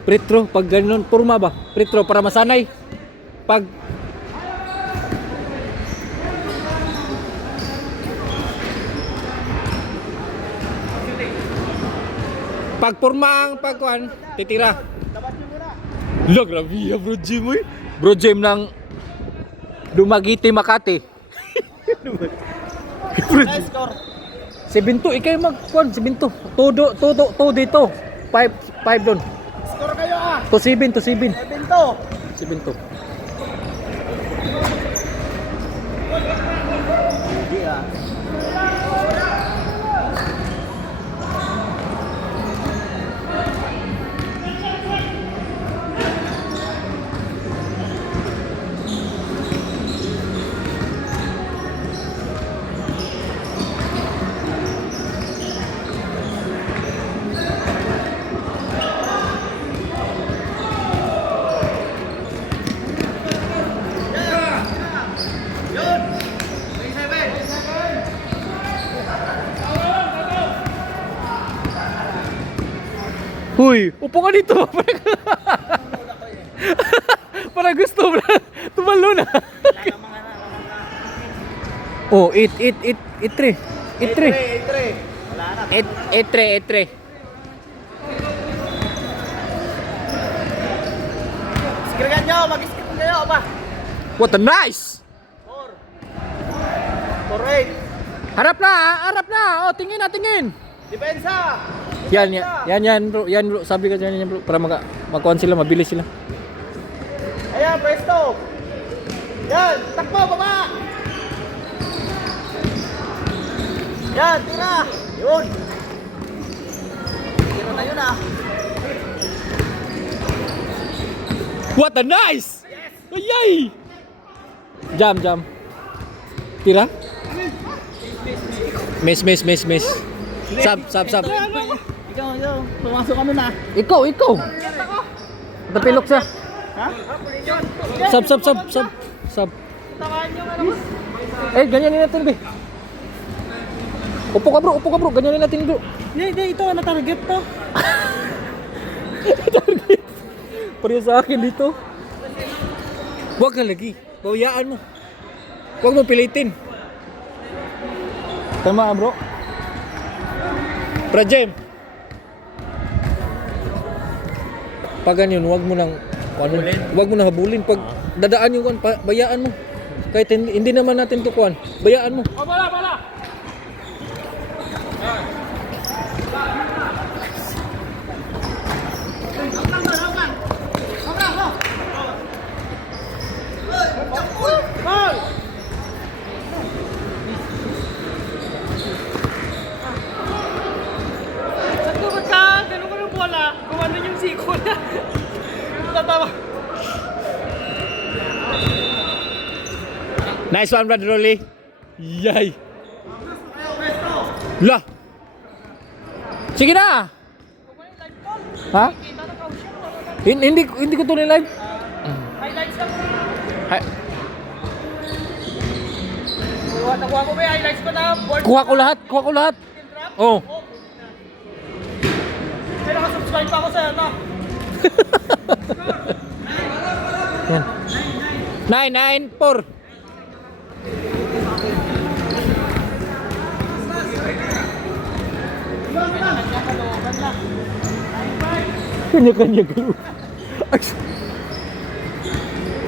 Pretro, pag ganun, purma ba? Pretro, para masanay. Pag pag purma ang pagkuhan, titira. Lo, grabe ya bro Jim eh. Bro Jim ng Dumaguete, Makati. Nice score. 7-2, ikay magkuhan, 7-2. Todo dito. 5 doon. Score kayo ah. To 7, to 7. 7-2. 7-2. Hindi ah. Huy, upo ka dito. Para gusto mo tumalo na. Oh, 8-3. 8-3. 8-3. Skirgan nyo, mag-skip kayo ba? What a nice! 4-8. Harap na. Oh, tingin. Depensa. Yan bro. Sabi ko yan bro para makuha sila, mabilis sila. Ayan, presto. Yan, takbo, baba. Yan, tira. Yun. Tira na yun ah. What a nice! Ayay! Jam. Tira. Miss. Sab. Ikaw. Pumasok kami na. Ikaw. Napilok siya. Ha? Sab. Ganyanin natin, be. Upo ka bro. Ganyanin natin, bro. Hindi, ito. Na-target to. Target. Pareho sa akin dito. Huwag ka lagi. Bawayaan mo. Huwag mo pilitin. Tama, bro. Prajem. Pag ganyan, huwag mo nang habulin. Pag dadaan yung bayaan mo. Kahit hindi naman natin to kuan, bayaan mo. Oh, bala. Nice one, brother Rolly. Yay. Lah. Sige na. Ha? Hindi ko to live. Highlights lang. Hay. Nakuha ko ba yung highlights ko na board? Kuha ko lahat. Oh. May nakasubscribe pa ako sa'yo, no? Yan. 994. Kanya-kanya galo.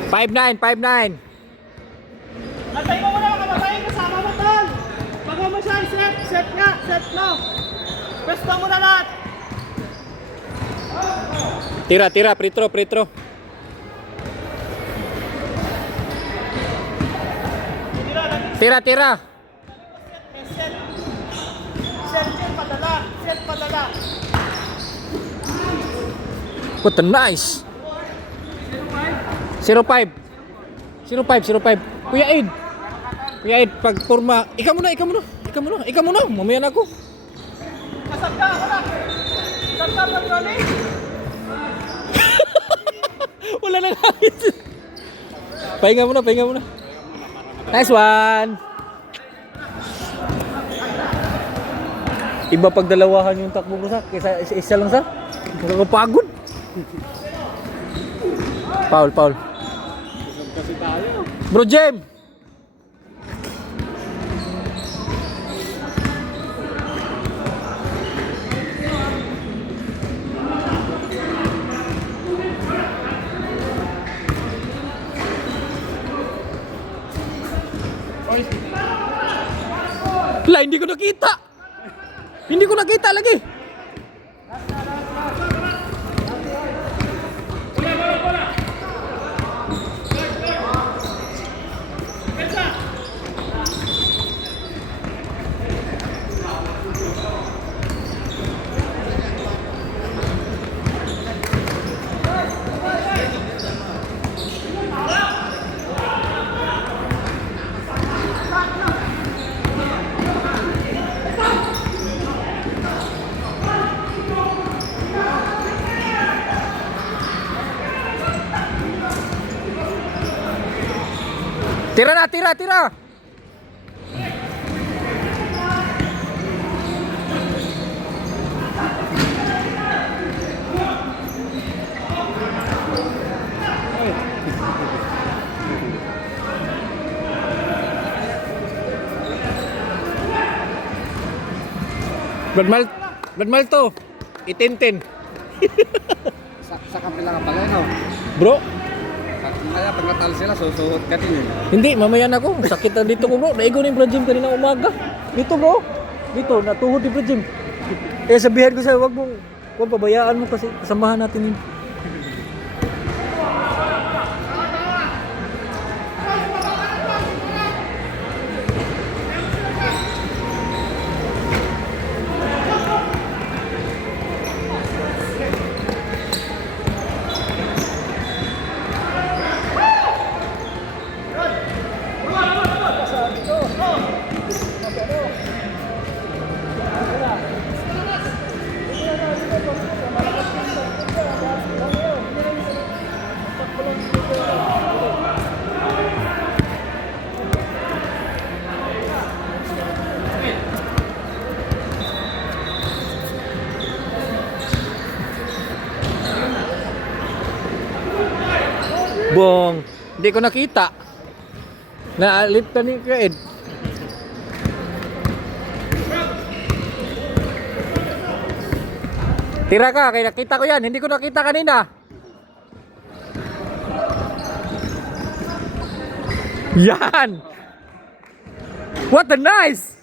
5-9. Antay mo muna makamatay, kasama mo tol! Pag mo siya, set no! Pwesto mo na lahat! Tira, pretro. Tira. Set padala! What a nice. 05. Kuya Aid, pag forma, ikaw muna. Mamaya na ako. Kasap ka, wala! Kasap ka, Pagkali! Wala na kahit. Pahinga muna. Nice one. Iba pag dalawahan yung takbo ko sa kaysa isa lang sa. Nakakapagod. Foul, foul. Kasi tayo. Bro Jem! Wala, hindi ko nakita. Hindi ko nakita lagi. Tira na, tira, tira. Badmal to. Itintin. Sa kapila ka pala, no? Bro, Kaya pag natalo sila, susuhot ka din eh. hindi, mamaya na ako. Sakit na dito ko bro. Naigo na yung Brad Jim kanina umaga. Dito bro. Dito, natuhod yung Brad Jim. Eh sabihan ko sa'yo, wag pabayaan mo kasi kasamahan natin yun. Bong, hindi ko nakita. Naalit ka ni Ed. Tira ka, kaya nakita ko yan. Hindi ko nakita kanina. Yan! What a nice!